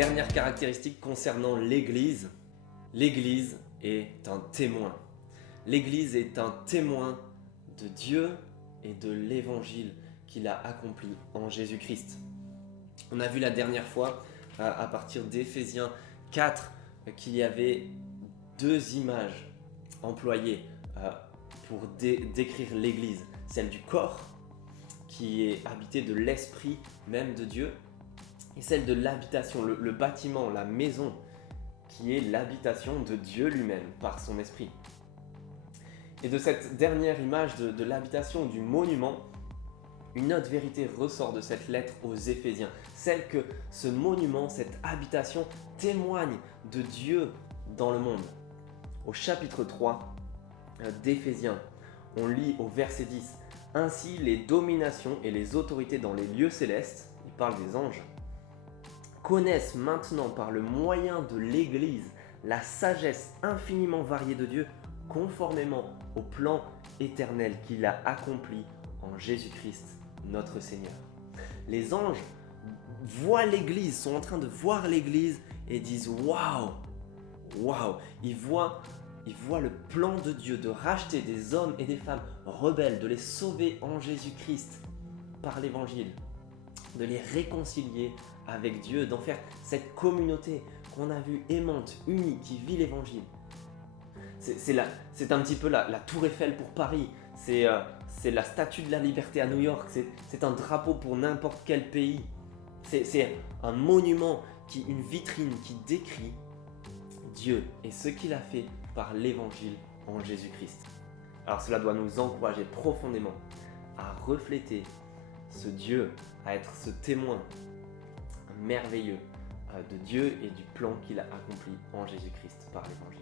Dernière caractéristique concernant l'Église. L'Église est un témoin. L'Église est un témoin de Dieu et de l'Évangile qu'il a accompli en Jésus-Christ. On a vu la dernière fois, à partir d'Éphésiens 4, qu'il y avait deux images employées pour décrire l'Église. Celle du corps, qui est habité de l'esprit même de Dieu, et celle de l'habitation, le bâtiment, la maison, qui est l'habitation de Dieu lui-même par son esprit. Et de cette dernière image de l'habitation, du monument, une autre vérité ressort de cette lettre aux Éphésiens, celle que ce monument, cette habitation témoigne de Dieu dans le monde. Au chapitre 3 d'Éphésiens, on lit au verset 10 « Ainsi les dominations et les autorités dans les lieux célestes, il parle des anges, connaissent maintenant par le moyen de l'Église la sagesse infiniment variée de Dieu, conformément au plan éternel qu'il a accompli en Jésus-Christ, notre Seigneur. » Les anges voient l'Église, sont en train de voir l'Église et disent « Waouh, waouh !» Ils voient le plan de Dieu de racheter des hommes et des femmes rebelles, de les sauver en Jésus-Christ par l'Évangile, de les réconcilier avec Dieu, d'en faire cette communauté qu'on a vue aimante, unie, qui vit l'Évangile. C'est un petit peu la Tour Eiffel pour Paris, c'est la Statue de la Liberté à New York, c'est un drapeau pour n'importe quel pays. C'est un monument, une vitrine qui décrit Dieu et ce qu'il a fait par l'Évangile en Jésus-Christ. Alors cela doit nous encourager profondément à refléter ce Dieu, à être ce témoin merveilleux de Dieu et du plan qu'il a accompli en Jésus-Christ par l'Évangile.